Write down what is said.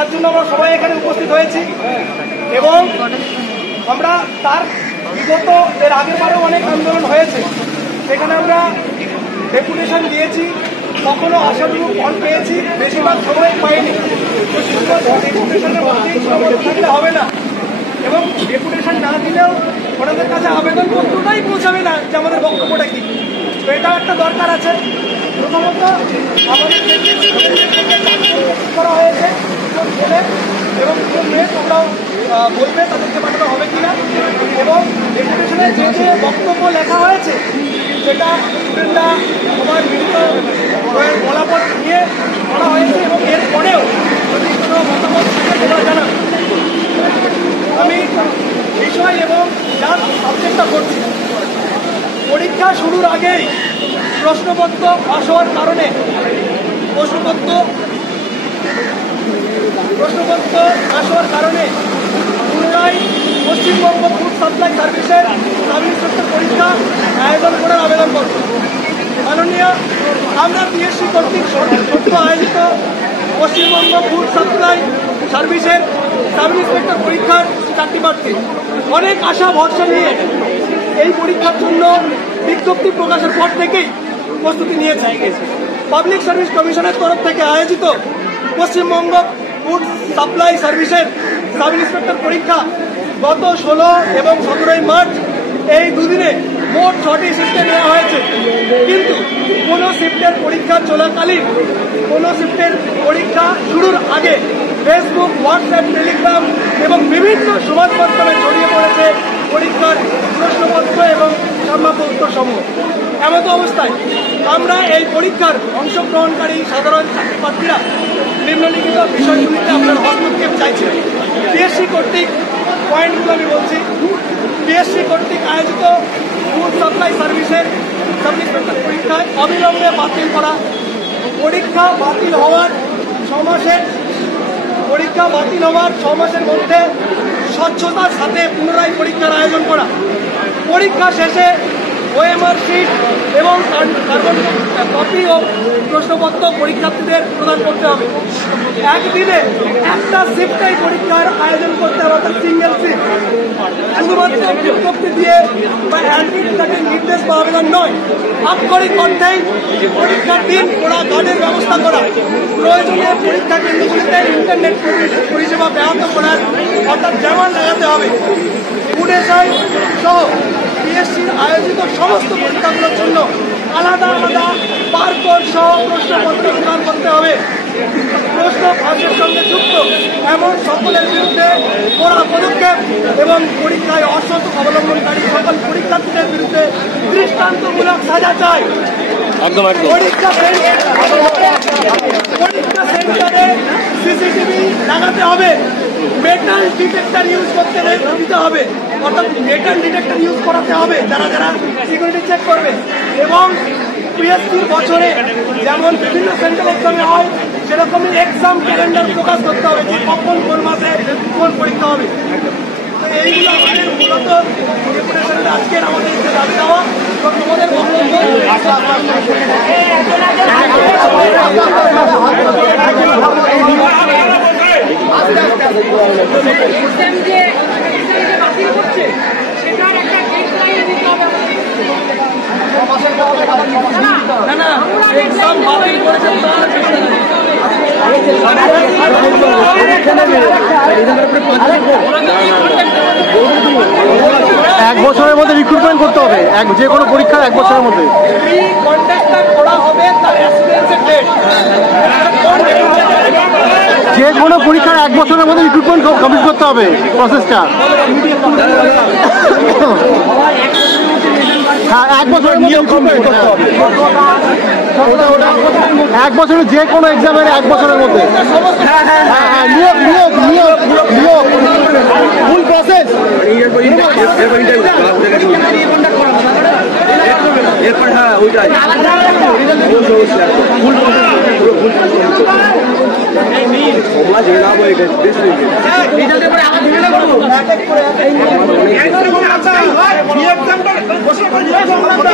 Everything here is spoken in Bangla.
তার জন্য আমরা সবাই এখানে উপস্থিত হয়েছি এবং আমরা তার বিগত এর আগের বারও অনেক আন্দোলন হয়েছে, সেখানে আমরা ডেপুটেশন দিয়েছি, কখনো আশানুরূপ ফল পেয়েছি, বেশিরভাগ সময় পাইনি। ডেপুটেশনের মধ্যেই থাকলে হবে না এবং ডেপুটেশন না দিলেও ওনাদের কাছে আবেদনপত্রটাই পৌঁছাবে না যে আমাদের বক্তব্যটা কি। তো এটা একটা দরকার আছে। প্রথমত আমাদের করা হয়েছে এবং মেয়ে তোমরাও বলবে তাদেরকে পাঠানো হবে কিনা, এবং ডেপুটেশনে যে যে বক্তব্য লেখা হয়েছে সেটা স্টুডেন্টরা সবার মিলিত ফলাফল নিয়ে করা হয়েছে এবং এরপরেও যদি কোনো মতামত থাকে তোমরা জানাবে। আমি বিষয় এবং যার সাবজেক্টটা করছি, পরীক্ষা শুরুর আগেই প্রশ্নপত্র ফাঁস হওয়ার কারণে প্রশ্নপত্র ফাঁস হওয়ার কারণে পুনরায় পশ্চিমবঙ্গ ফুড সাপ্লাই সার্ভিসের সাব ইন্সপেক্টর পরীক্ষা আয়োজন করার আবেদন করব। মাননীয় আমরা পিএসসি কর্তৃক সদ্য আয়োজিত পশ্চিমবঙ্গ ফুড সাপ্লাই সার্ভিসের সাব ইন্সপেক্টর পরীক্ষার 4টি প্রার্থী অনেক আশা ভরসা নিয়ে এই পরীক্ষার জন্য বিজ্ঞপ্তি প্রকাশের পর থেকেই প্রস্তুতি নিয়েছে। পাবলিক সার্ভিস কমিশনের তরফ থেকে আয়োজিত পশ্চিমবঙ্গ ফুড সাপ্লাই সার্ভিসের সাব ইন্সপেক্টর পরীক্ষা গত 16 এবং 17 মার্চ এই দুদিনে মোট 6টি শিফটে নেওয়া হয়েছে, কিন্তু কোনো শিফটের পরীক্ষা চলাকালীন কোনো শিফটের পরীক্ষা শুরুর আগে ফেসবুক, হোয়াটসঅ্যাপ, টেলিগ্রাম এবং বিভিন্ন সমাজ মাধ্যমে ছড়িয়ে পড়েছে পরীক্ষার প্রশ্নপত্র এবং সম্ভাব্য উত্তর সমূহ। এমত অবস্থায় আমরা এই পরীক্ষার অংশগ্রহণকারী সাধারণ ছাত্রছাত্রীরা নিম্নলিখিত বিষয়গুলিতে আপনার হস্তক্ষেপ চাইছে। পিএসসি কর্তৃক পয়েন্টগুলো আমি বলছি। পিএসসি কর্তৃক আয়োজিত ফুড সাপ্লাই সার্ভিসের সাব ইন্সপেক্টর পরীক্ষায় অবিলম্বে বাতিল করা, পরীক্ষা বাতিল হওয়ার 6 মাসের মধ্যে স্বচ্ছতার সাথে পুনরায় পরীক্ষার আয়োজন করা, পরীক্ষা শেষে ওএমআর শিট এবং কার্বন কপি ও প্রশ্নপত্র পরীক্ষার্থীদের প্রদান করতে হবে। একদিনে একটা শিফটেই পরীক্ষার আয়োজন করতে হবে, অর্থাৎ সিঙ্গেল শিফট। শুধুমাত্র বিজ্ঞপ্তি দিয়ে বা অ্যাডমিট কার্ডের নির্দেশ বা আবেদন নয়, আক্ষরিক অর্থেই পরীক্ষার দিন ওরা গার্ডের ব্যবস্থা করা, প্রয়োজনে পরীক্ষা কেন্দ্রগুলিতে ইন্টারনেট পরিষেবা ব্যাহত করার অর্থাৎ জামান লাগাতে হবে। ফুডেসাই সহ পিএসসির আয়োজিত সমস্ত পরীক্ষাগুলোর জন্য আলাদা আলাদা বারকোড সহ প্রশ্নপত্র প্রদান করতে হবে। প্রশ্ন ফাঁসের সঙ্গে যুক্ত এমন সকলের বিরুদ্ধে কড়া পদক্ষেপ এবং পরীক্ষায় অসৎ অবলম্বনকারী সকল পরীক্ষার্থীদের বিরুদ্ধে দৃষ্টান্তমূলক সাজা চাই। পরীক্ষা সেন্টারে সিসিটিভি লাগাতে হবে, মেটাল ডিটেক্টর ইউজ করতে দিতে হবে, অর্থাৎ মেটাল ডিটেক্টর ইউজ করাতে হবে যারা যারা সিকিউরিটি চেক করবে। এবং পিএসসির বছরে যেমন বিভিন্ন সেন্ট্রাল এক্সামে হয় সেরকমই এক্সাম ক্যালেন্ডার প্রকাশ করতে হবে যে কখন কোন মাসে কোন পরীক্ষা হবে। তো এইগুলো আমাদের মূলত ডেপুটেশনে আজকের আমাদের দাবি দেওয়া এবং তোমাদের বক্তব্য। এক বছরের মধ্যে রিক্রুটমেন্ট করতে হবে, যে কোনো পরীক্ষার 1 বছরের মধ্যে যে কোনো পরীক্ষার 1 বছরের মধ্যে রিক্রুটমেন্ট কমপ্লিট করতে হবে প্রসেসটা। হ্যাঁ, 1 বছরের মধ্যে রিক্রুটমেন্ট করতে হবে। 1 বছরের যে কোনো এক্সামের 1 বছরের মধ্যে। হ্যাঁ হ্যাঁ হ্যাঁ, নিয়োগ নিয়োগ নিয়োগ নিয়োগ ফুল প্রসেস। এরপর হ্যাঁ ওইটাই এক্সাম খালি